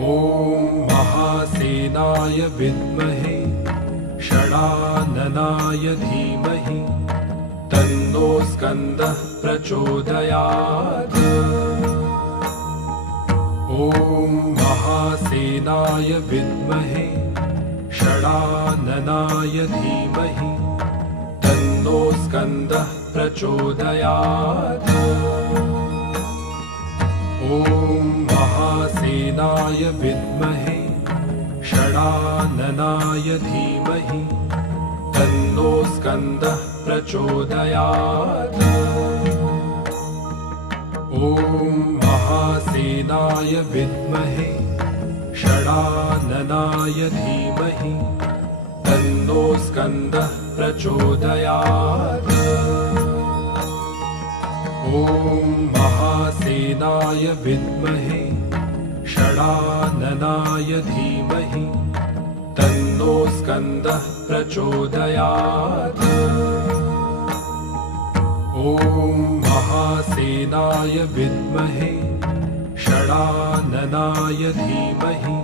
ॐ महासेनाय विद्महे षडाननाय धीमहि तन्नो स्कन्दः प्रचोदयात्। ॐ महासेनाय विद्महे षडाननाय धीमहि तन्नो स्कन्दः प्रचोदयात्। ॐ महासेनाय विद्महे षडाननाय धीमहि तन्नो स्कन्दः प्रचोदयात्। ॐ महासेनाय विद्महे षडाननाय धीमहि तन्नो स्कन्दः प्रचोदयात्। ॐ महासेनाय विद्महे षडाननाय धीमहि तन्नो स्कन्दः प्रचोदयात्। ॐ महासेनाय विद्महे षडाननाय धीमहि